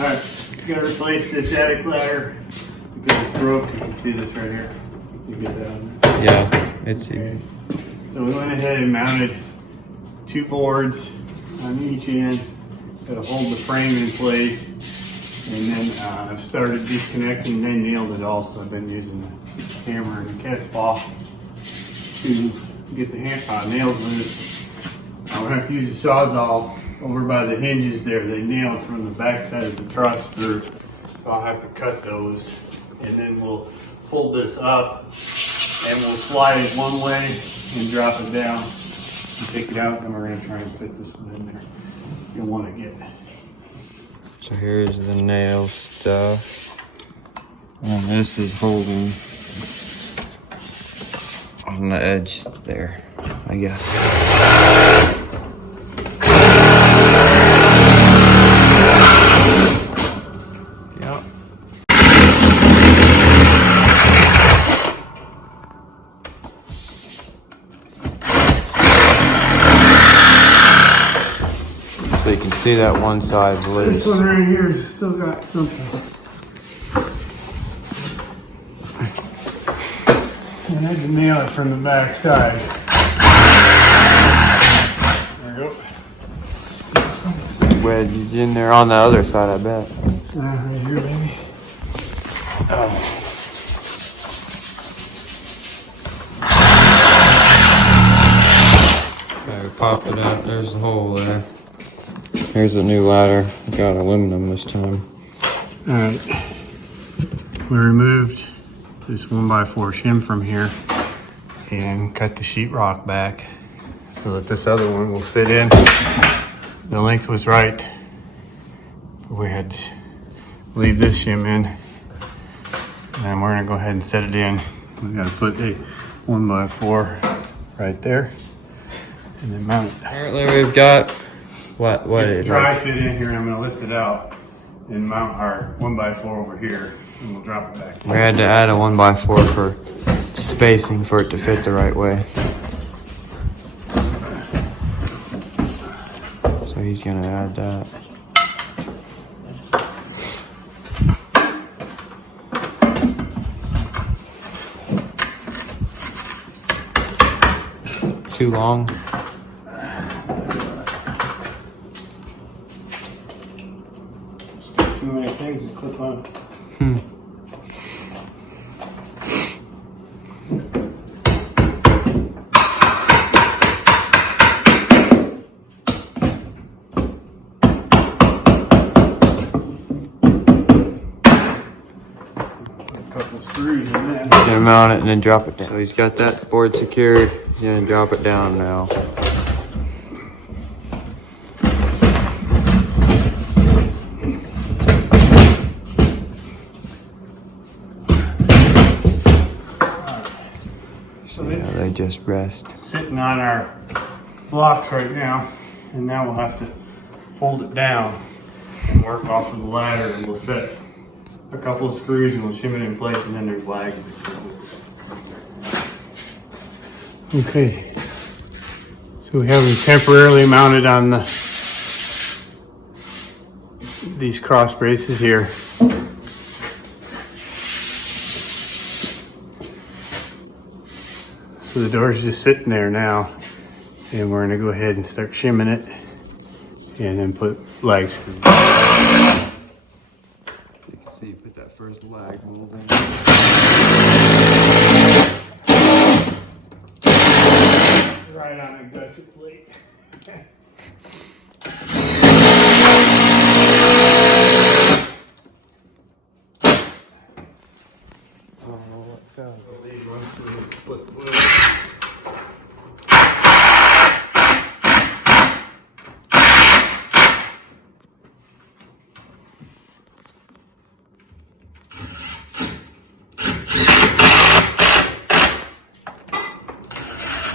Alright, gotta replace this attic ladder because it's broke. You can see this right here. You get that on there. Yeah, it's easy. So we went ahead and mounted 2 boards on each end that'll hold the frame in place. And then I've started disconnecting. They nailed it also. I've been using the hammer and the cat's paw to get the nails loose. I'm gonna have to use a Sawzall over by the hinges there. They nailed from the back side of the truss through. So I'll have to cut those. And then we'll fold this up and we'll slide it one way and drop it down and take it out. And we're gonna try and fit this one in there. You'll wanna get. So here's the nail stuff. And this is holding on the edge there, I guess. Yep. So you can see that one side loose. This one right here has still got something. And I can nail it from the back side. There we go. Wedged in there on the other side, I bet. Right here, baby. Oh. Okay, we popped it out. There's the hole there. Here's a new ladder. Got aluminum this time. Alright. We removed this 1x4 shim from here and cut the sheetrock back so that this other one will fit in. The length was right. We had to leave this shim in. And we're gonna go ahead and set it in. We gotta put a 1x4 right there and then mount it. Apparently we've got what It's is it? dry fit in here and I'm gonna lift it out and mount our 1x4 over here and we'll drop it back. We had to add a 1x4 for spacing for it to fit the right way. So he's gonna add that. Too long? Too many things to clip on. A couple screws in there. He's gonna mount it and then drop it down. So he's got that board secured. He's gonna drop it down now. So Yeah, it's they just rest. sitting on our blocks right now, and now we'll have to fold it down and work off of the ladder, and we'll set a couple of screws and we'll shim it in place, and then there's lags. Okay, so we have them temporarily mounted on these cross braces here. So the door's just sitting there now, and we're gonna go ahead and start shimming it and then put lag screws. You can see, put that first lag mold in. Right on a gusset plate.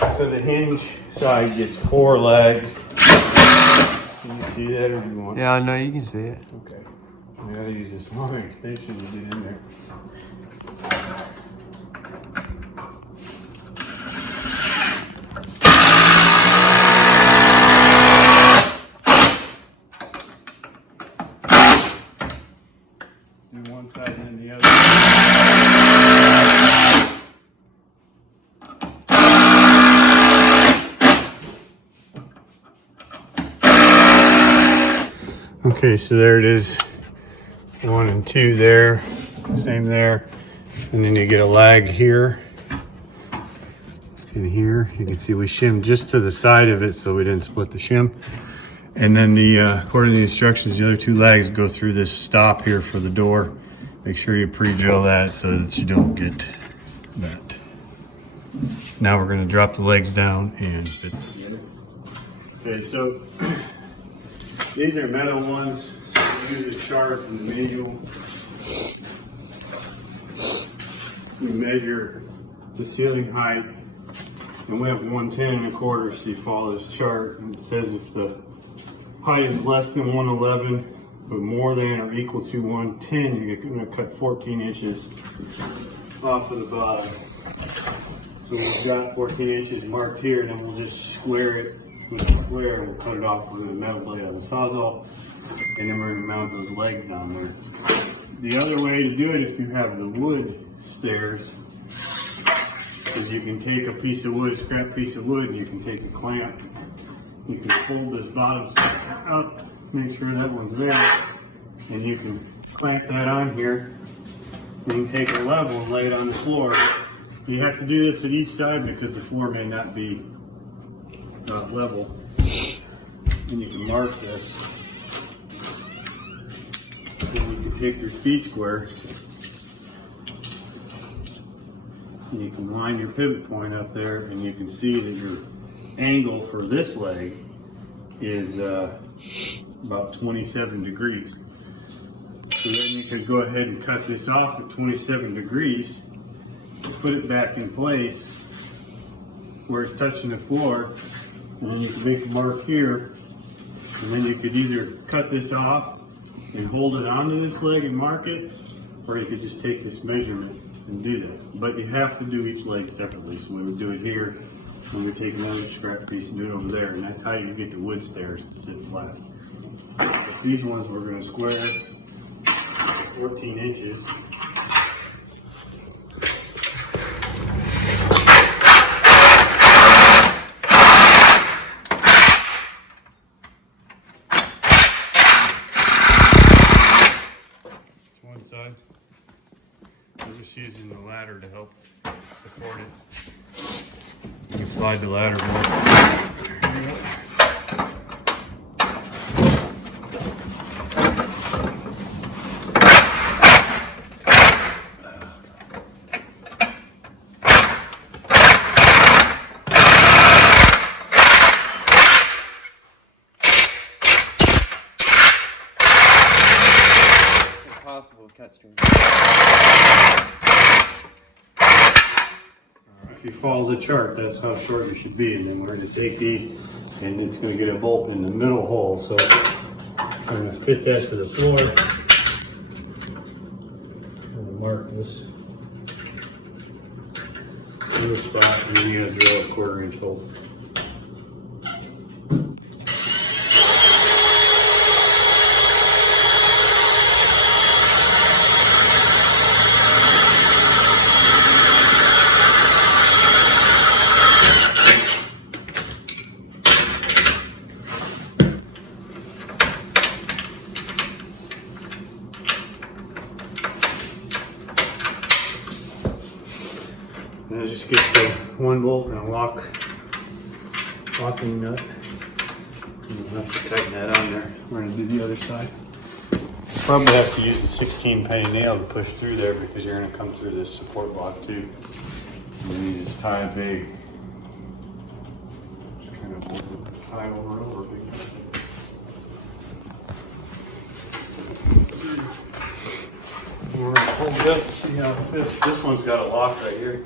So the hinge side gets 4 legs. Can you see that, or do you want? Yeah, I know you can see it. Okay. I gotta use this long extension to get in there. Okay, so there it is. 1 and 2 there, same there. And then you get a lag here. In here, you can see we shimmed just to the side of it so we didn't split the shim. And then according to the instructions, the other 2 lags go through this stop here for the door. Make sure you pre-drill that so that you don't get that. Now we're gonna drop the legs down and fit them together. Okay, so these are metal ones. So we use a chart from the manual. We measure the ceiling height, and we have 110 1/4. So you follow this chart, and it says if the height is less than 111, but more than or equal to 110, you're going to cut 14 inches off of the bottom. So we've got 14 inches marked here, and then we'll just square it with a square. We'll cut it off with a metal blade on the Sawzall, and then we're going to mount those legs on there. The other way to do it, if you have the wood stairs, is you can take a piece of wood, scrap piece of wood, and you can take a clamp. You can fold this bottom side up, make sure that one's there, and you can clamp that on here. You can take a level and lay it on the floor. You have to do this at each side because the floor may not be level. And you can mark this. And you can take your speed square and you can line your pivot point up there, and you can see that your angle for this leg is about 27 degrees. So then you could go ahead and cut this off at 27 degrees, put it back in place where it's touching the floor, and then you can make a mark here, and then you could either cut this off and hold it onto this leg and mark it, or you could just take this measurement and do that. But you have to do each leg separately, so we would do it here, and we take another scrap piece and do it over there, and that's how you get the wood stairs to sit flat. These ones we're going to square 14 inches. It's one side. I'm just using the ladder to help support it. You can slide the ladder more. There you go. Possible cut string. If you follow the chart, that's how short you should be, and then we're going to take these, and it's going to get a bolt in the middle hole. So I'm going to fit that to the floor. I'm going to mark this little spot, and then you have to drill a 1/4 inch hole. And I just get the 1 bolt and a locking nut. And we'll have to tighten that on there. We're going to do the other side. Probably have to use a 16 penny nail to push through there because you're going to come through this support block too. And then you just tie a big, just kind of tie over and over big. We're going to hold it up and see how it fits. This one's got a lock right here.